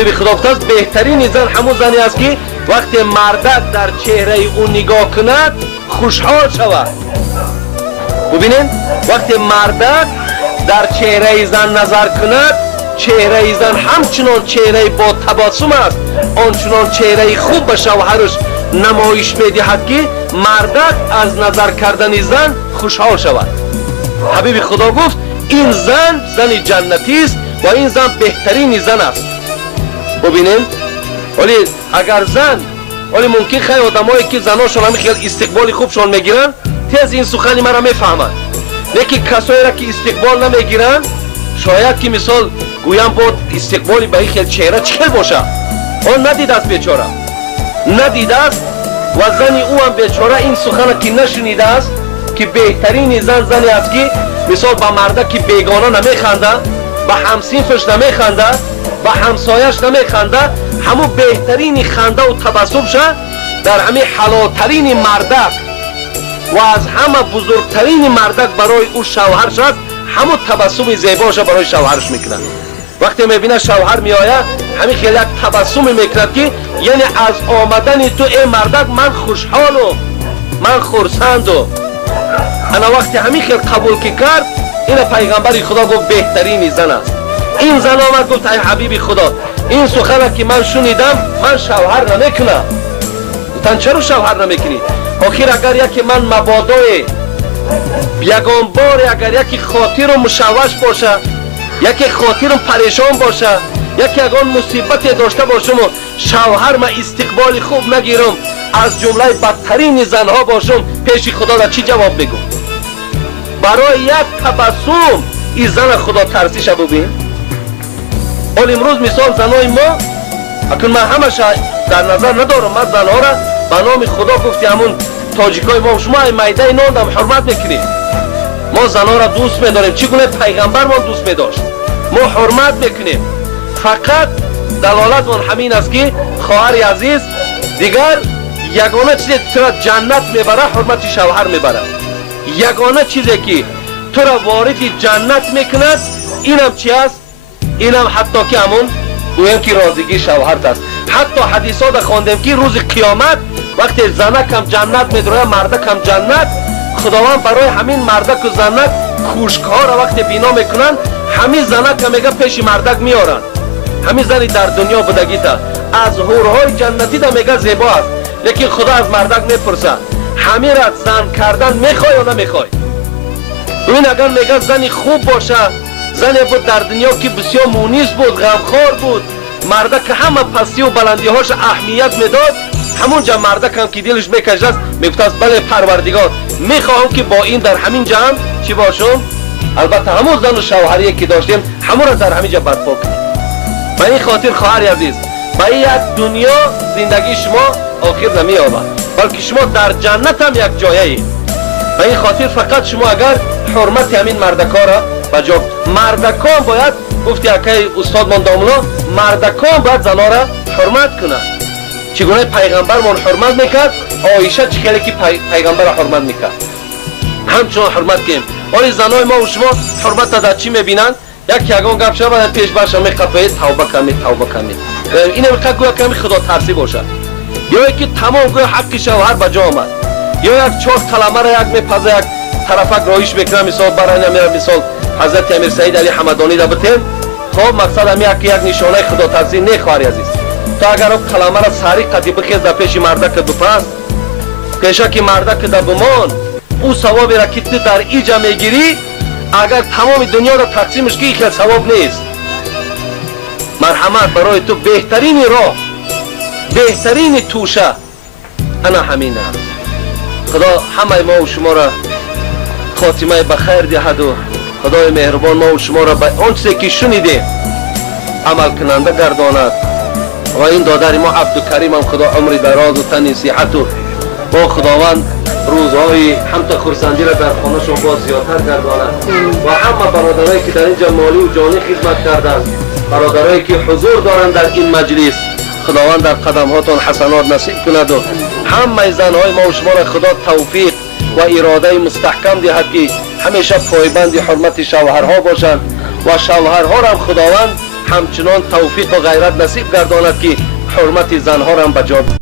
حبیب خدا گفته است بهترین زن همون زنی است که وقتی مردک در چهره او نگاه کند خوشحال شود. ببینید وقتی مردک در چهره زن نظر کند چهره زن همچنان چهره با تبسم است، آنچنان چهره خوب به شوهرش نمایش میدهد که مردک از نظر کردن زن خوشحال شود. حبیب خدا گفت این زن زن جنتی است و این زن بهترین زن است. ببینید ولی اگر زن ولی ممکن خیلی آدمایی که زناشون همین خیلی استقبال خوبشون میگیرن تیز این سخنی مرا میفهمند، لیکن کسایی را که استقبال نمیگیرن شاید که مثال گویم بود استقبالی به این خیلی چهره چخل باشه، آن ندیده است بیچاره، ندیده است و زن او هم بیچاره این سخن که نشنیده است که بهترین زن زنی است که مثال با مرده که بیگانه نمیخنده، به همسینفش نمیخنده، به همسایش نمیخنده، همون بهترین خنده و تبسم شد در همین حلالترین مردک و از همه بزرگترین مردک برای او شوهرش است، همون تبسم زیباش برای شوهرش میکنه. وقتی میبینه شوهر میآید همین خیلی یک تبسم میکند که یعنی از آمدن تو ای مردک من خوشحالم، من خرسندم. انا وقتی همین خیلی قبول که کرد این پیغمبر خدا گفت بهترین زن است. این زن آمد گفت ای حبیب خدا این سخنه که من شنیدم من شوهر نمیکنم. گفتن چرا شوهر نمیکنی؟ آخر اگر یکی من مبادای یگان بار اگر یکی خاطرم مشوش باشه، یکی خاطرم پریشان باشه، یکی اگان مصیبت داشته باشم و شوهر ما استقبال خوب نگیرم از جمله بدترین زنها باشم پیش خدا را چی جواب بگم؟ برای یک تبسم این زن خدا ترسیش ببین. حال امروز مثال زنای ما اکنون من همش در نظر ندارم، من زنها را به نام خدا گفتی همون تاجیکای ما شما میده نان دم حرمت میکنیم، ما زنها را دوست میداریم چگونه پیغمبر ما دوست میداشت، ما حرمت میکنیم. فقط دلالت اون همین است که خواهر عزیز دیگر یگانه چیزی تو را جنت میبره حرمت شوهر میبره، یگانه چیزی که تو را وارد جنت میکند اینم چی است؟ اینم حتی که همون گویم که رازگی شوهرت است. حتی حدیثات خواندیم که روز قیامت وقتی زنک هم جنت میدره مردک هم جنت، خداوند برای همین مردک و زنک کوشک‌ها را وقتی بینا میکنن همین زنک هم میگه پیش مردک میارن، همین زنی در دنیا بودگی تا از حورهای جنتی دا میگه زیبا است، لیکن خدا از مردک میپرسه همین را زن کردن میخوای یا نمیخوای؟ این اگر میگه زنی خوب باشه، زنی بود در دنیا که بسیار مونیس بود، غمخوار بود، مردک همه پستی و بلندی هاش اهمیت میداد، همونجا مردک هم که دلش میکشد است میگفت است بله پروردگار میخواهم که با این در همین جمع چی باشم؟ البته همون زن و شوهری که داشتیم همون را در همین جا برپا کنیم. به این خاطر خواهر عزیز به این یک دنیا زندگی شما آخر نمی آمد، بلکه شما در جنت هم یک جایه اید. به این خاطر فقط شما اگر حرمت همین مردکا را بجا، مردکان باید گفتی اکی استاد من دامونا مردکان باید زنها را حرمت کنند. چگونه پیغمبر من حرمت میکرد، عایشه چه خیلی که پیغمبر را حرمت میکرد همچنان حرمت کنیم. ولی زنای ما و شما حرمت در چی میبینند؟ یک یگان گپ شد بعد پیش برش میقفید توبه کنید این میخواد گویا کمی خدا ترسی باشد، یا اینکه تمام گویا حق شوهر به جا آمد، یا یک چهار کلمه را یک میپزه یک طرفک رایش میکنه. مثال برای نمیره مثال حضرت امیر سعید علی حمدانی را بتیم، خب مقصد همی که یک نشانه خدا ترسی نه خواهر عزیز. تو اگر اون کلمه را سریع قدی بخیز در پیش مردک بپس پیشه که مردک در بمان او ثوابی را که تو در ایجا میگیری اگر تمام دنیا را تقسیمش که خیلی ثواب نیست. مرحمت برای تو بهترین راه، بهترین توشه انا همین است. خدا همه ما و شما را خاتمه بخیر دهد و خدای مهربان ما و شما را به آن چیزی که شنیدیم عمل کننده گرداند. و این دادر ما عبدالکریم هم خدا عمر دراز و تن صحت و با خداوند روزهای همت خرسندی را در خانه شما باز زیادتر گرداند و همه برادرایی که در اینجا مالی و جانی خدمت کردند، برادرایی که حضور دارند در این مجلس، خداوند در قدمهاتون حسنات نصیب کند و همه زنهای ما و شما را خدا توفیق و اراده مستحکم دهد که همیشه پایبند حرمت شوهرها باشند و شوهرها را هم خداوند همچنان توفیق و غیرت نصیب گرداند که حرمت زنها را به جا